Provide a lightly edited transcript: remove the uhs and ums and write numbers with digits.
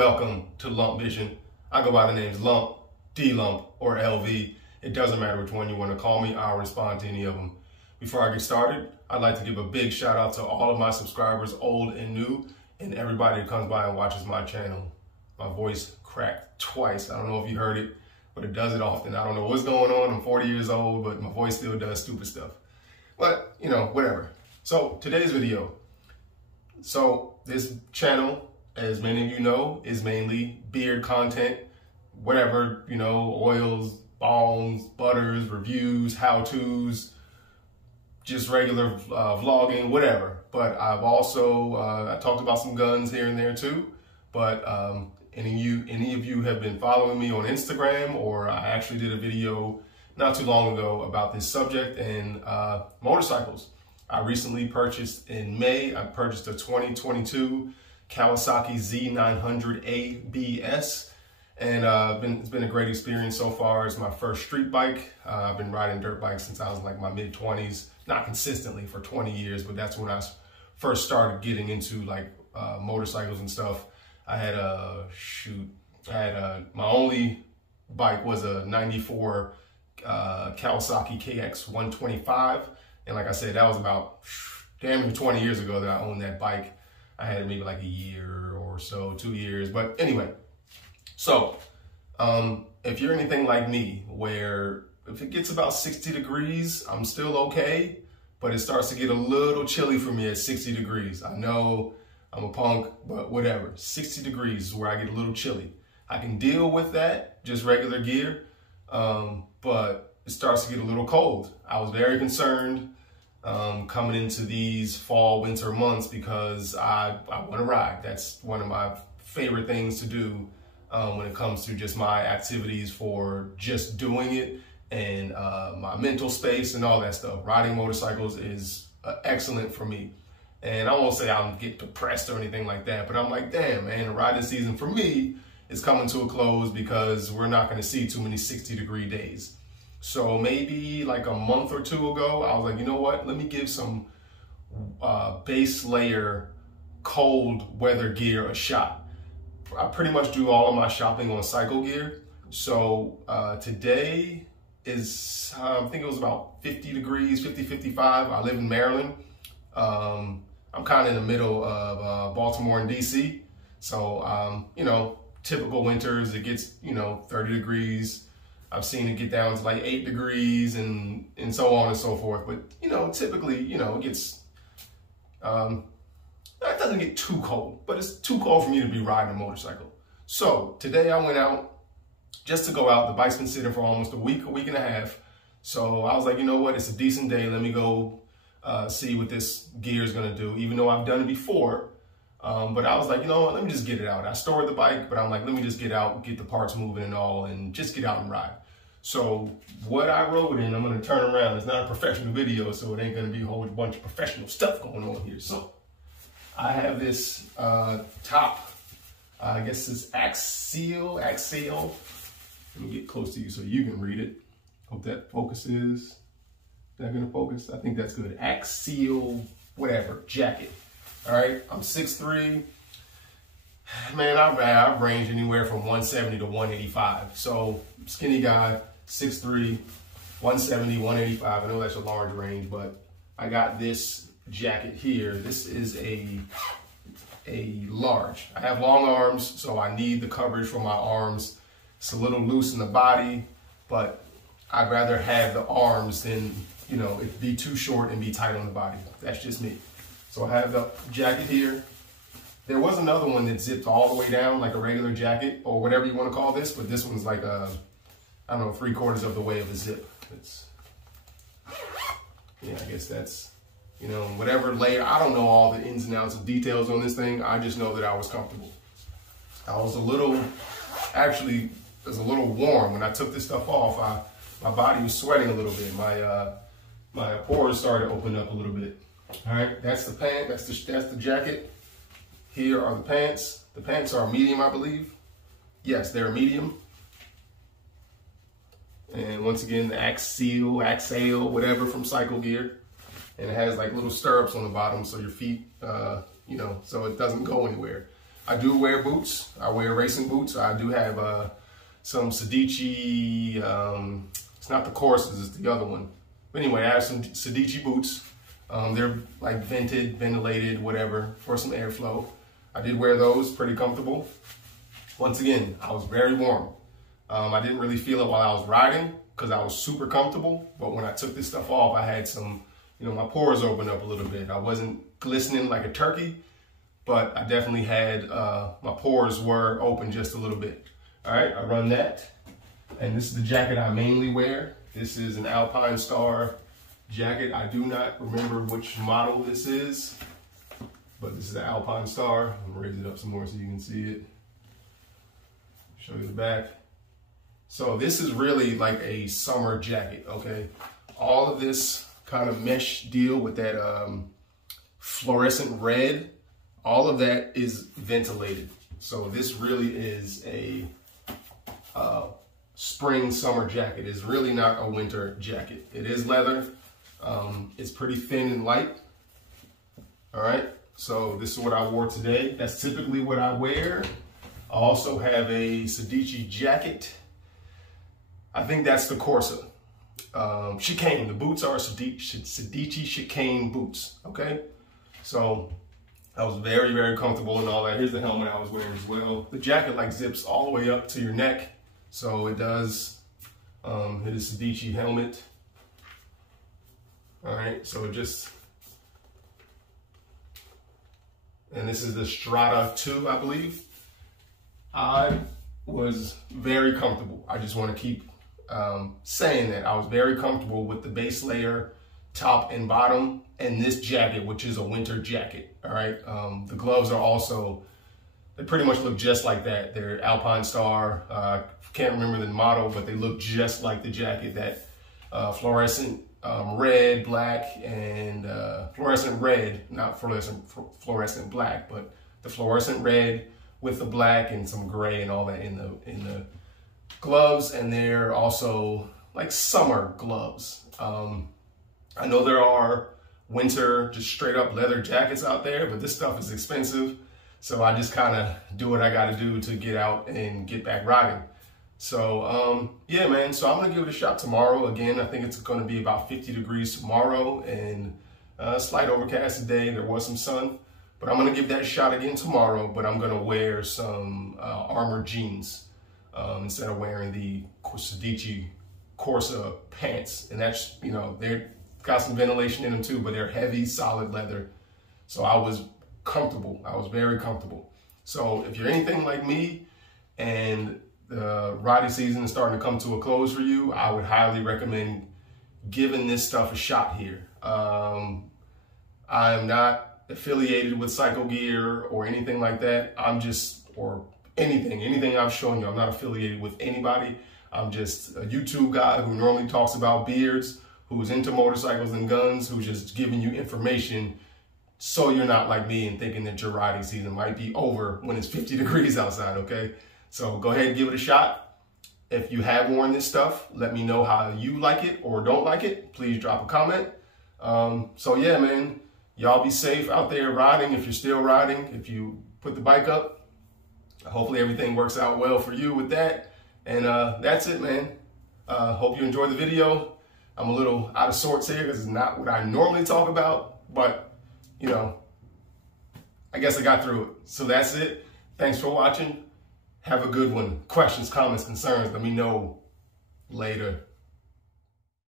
Welcome to Lump Vision. I go by the names Lump, D-Lump, or LV. It doesn't matter which one you want to call me. I'll respond to any of them. Before I get started, I'd like to give a big shout out to all of my subscribers, old and new, and everybody that comes by and watches my channel. My voice cracked twice. I don't know if you heard it, but it does it often. I don't know what's going on. I'm 40 years old, but my voice still does stupid stuff. But, you know, whatever. So today's video. So this channel, as many of you know, is mainly beard content, whatever, you know, oils, balms, butters, reviews, how-tos, just regular vlogging, whatever. But I've also, I talked about some guns here and there too. But any of you have been following me on Instagram, or I actually did a video not too long ago about this subject and motorcycles. I recently purchased in May, I purchased a 2022 Kawasaki Z900 ABS, and it's been a great experience so far. It's my first street bike. I've been riding dirt bikes since I was like my mid-20s, not consistently for 20 years, but that's when I first started getting into like motorcycles and stuff. I had my only bike was a 94 Kawasaki KX 125. And like I said, that was about damn near 20 years ago that I owned that bike. I had it maybe like a year or so, 2 years. But anyway, so if you're anything like me, where if it gets about 60 degrees, I'm still okay, but it starts to get a little chilly for me at 60 degrees. I know I'm a punk, but whatever. 60 degrees is where I get a little chilly. I can deal with that, just regular gear, but it starts to get a little cold. I was very concerned coming into these fall, winter months because I want to ride. That's one of my favorite things to do when it comes to just my activities for just doing it and my mental space and all that stuff. Riding motorcycles is excellent for me. And I won't say I'll get depressed or anything like that, but I'm like, damn, man, the riding season for me is coming to a close because we're not going to see too many 60-degree days. So maybe like a month or two ago, I was like, you know what? Let me give some base layer cold weather gear a shot. I pretty much do all of my shopping on Cycle Gear. So today is, I think it was about 50 degrees, 50, 55. I live in Maryland. I'm kind of in the middle of Baltimore and DC. So, you know, typical winters, it gets, you know, 30 degrees. I've seen it get down to like 8 degrees and so on and so forth. But, you know, typically, you know, it gets, it doesn't get too cold, but it's too cold for me to be riding a motorcycle. So today I went out just to go out. The bike's been sitting for almost a week and a half. So I was like, you know what? It's a decent day. Let me go see what this gear is going to do, even though I've done it before. But I was like, you know what? Let me just get it out. I stored the bike, but I'm like, let me just get out, get the parts moving and all, and just get out and ride. So what I rode in, I'm going to turn around. It's not a professional video, so it ain't going to be a whole bunch of professional stuff going on here. So I have this top, I guess it's Axial. Let me get close to you so you can read it. Hope that focuses. Is that going to focus? I think that's good. Axial, whatever, jacket. All right, I'm 6'3". Man, I range anywhere from 170 to 185. So skinny guy, 6'3", 170, 185. I know that's a large range, but I got this jacket here. This is a large. I have long arms, so I need the coverage for my arms. It's a little loose in the body, but I'd rather have the arms than, you know, it be too short and be tight on the body. That's just me. So I have the jacket here. There was another one that zipped all the way down, like a regular jacket or whatever you want to call this, but this one's like I don't know, 3/4 of the way of a zip. It's, yeah, I guess that's, you know, whatever layer. I don't know all the ins and outs of details on this thing. I just know that I was comfortable. I was actually, it was a little warm when I took this stuff off. My body was sweating a little bit. My pores started to open up a little bit. All right, that's the pant. That's the jacket. Here are the pants. The pants are medium, I believe. Yes, they're medium. And once again, the Axial, whatever from Cycle Gear. And it has like little stirrups on the bottom so your feet, you know, so it doesn't go anywhere. I do wear boots. I wear racing boots. I do have some Sedici, it's not the Corsas, it's the other one. But anyway, I have some Sedici boots. They're like vented, ventilated, whatever, for some airflow. I did wear those, pretty comfortable. Once again, I was very warm. I didn't really feel it while I was riding because I was super comfortable. But when I took this stuff off, I had some, my pores opened up a little bit. I wasn't glistening like a turkey, but I definitely had, my pores were open just a little bit. All right, I run that. And this is the jacket I mainly wear. This is an Alpine Star jacket. I do not remember which model this is, but this is an Alpine Star. I'm gonna raise it up some more so you can see it. Show you the back. So this is really like a summer jacket, okay? All of this kind of mesh deal with that fluorescent red, all of that is ventilated. So this really is a spring summer jacket. It's really not a winter jacket. It is leather. It's pretty thin and light. All right, so this is what I wore today. That's typically what I wear. I also have a Sedici jacket. I think that's the Corsa. Chicane, the boots are Sedici chicane boots, okay? So I was very, very comfortable and all that. Here's the helmet I was wearing as well. The jacket like zips all the way up to your neck. So it does, it is Sedici helmet. All right, so it just, and this is the Strata 2, I believe. I was very comfortable. I just want to keep saying that I was very comfortable with the base layer, top and bottom, and this jacket, which is a winter jacket. All right, the gloves are also, they pretty much look just like that. They're Alpine Star. Can't remember the model, but they look just like the jacket. That fluorescent red, black, and fluorescent red, not fluorescent black, but the fluorescent red with the black and some gray and all that in the gloves. And they're also like summer gloves. I know there are winter, just straight up leather jackets out there, but this stuff is expensive. So I just kind of do what I got to do to get out and get back riding. So, yeah, man, so I'm going to give it a shot tomorrow. Again, I think it's going to be about 50 degrees tomorrow and slight overcast today. There was some sun, but I'm going to give that a shot again tomorrow, but I'm going to wear some armored jeans instead of wearing the Sedici Corsa pants. And that's, they're got some ventilation in them too, but they're heavy, solid leather. So I was comfortable. I was very comfortable. So if you're anything like me and the riding season is starting to come to a close for you, I would highly recommend giving this stuff a shot here. I am not affiliated with Cycle Gear or anything like that. I'm just, or anything I've shown you, I'm not affiliated with anybody. I'm just a YouTube guy who normally talks about beards, who's into motorcycles and guns, who's just giving you information so you're not like me and thinking that your riding season might be over when it's 50 degrees outside, okay? So go ahead and give it a shot. If you have worn this stuff, let me know how you like it or don't like it. Please drop a comment. So yeah, man, y'all be safe out there riding if you're still riding. If you put the bike up, hopefully everything works out well for you with that. And that's it, man. Hope you enjoyed the video. I'm a little out of sorts here because it's not what I normally talk about, but I guess I got through it. So that's it. Thanks for watching. Have a good one. Questions, comments, concerns, let me know later.